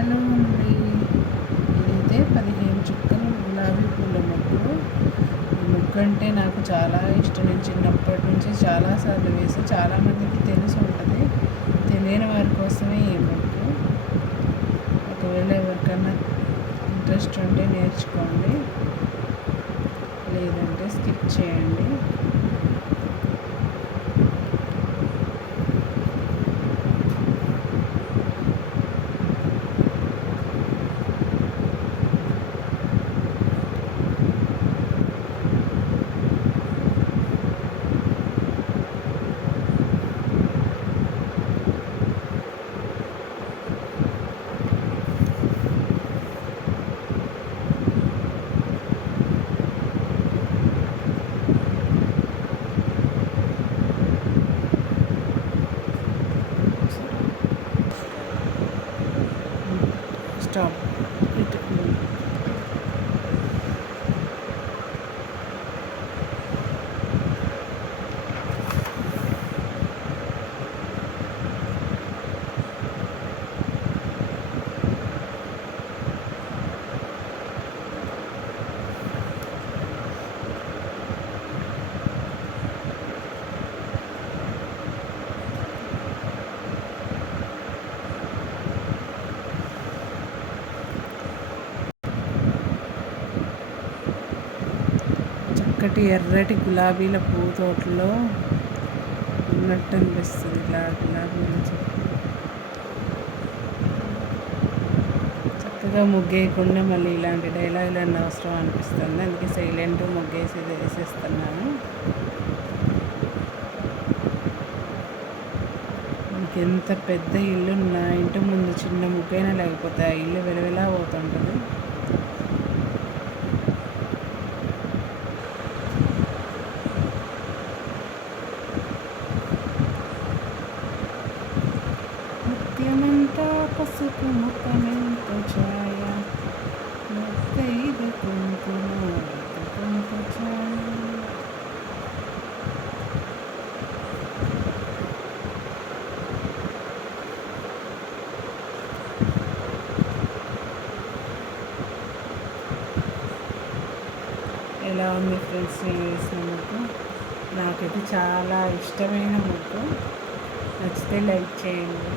Hello అండి, ఇదైతే 15 చుక్కల గులాబీ పూల ముగ్గు. ఈ ముగ్గు అంటే నాకు చాలా ఇష్టం. నేను చిన్నప్పటి నుంచి చాలాసార్లు వేసి చాలామందికి తెలిసి ఉంటుంది. తెలియని వారి కోసమే ఈ ముగ్గు. ఒకవేళ ఎవరికన్నా ఇంట్రెస్ట్ ఉంటే నేర్చుకోండి, లేదంటే స్కిప్ చేయండి. స్టాప్. చక్కటి ఎర్రటి గులాబీల పూతోటలో ఉన్నట్టు అనిపిస్తుంది. ఇలా గులాబీల చక్కగా ముగ్గేయకుండా మళ్ళీ ఇలాంటి డైలాగులన్నీ అవసరం అనిపిస్తుంది. అందుకే సైలెంట్ ముగ్గేసి వేసేస్తున్నాను. ఎంత పెద్ద ఇల్లు నా ఇంటి ముందు చిన్న ముగ్గైనా లేకపోతే ఆ ఇల్లు వెలవెలా పోతుంటుంది. ముఖ్యమంతా పసుపు ముఖమెంతో ఛాయ, ముక్కైదు కుంకుమ కొంత ఛాయ. ఎలా ఉంది ఫ్రెండ్స్ నేను వేసిన ముగ్గు? నాకైతే చాలా ఇష్టమైన ముగ్గు. నచ్చితే లైక్ చేయండి.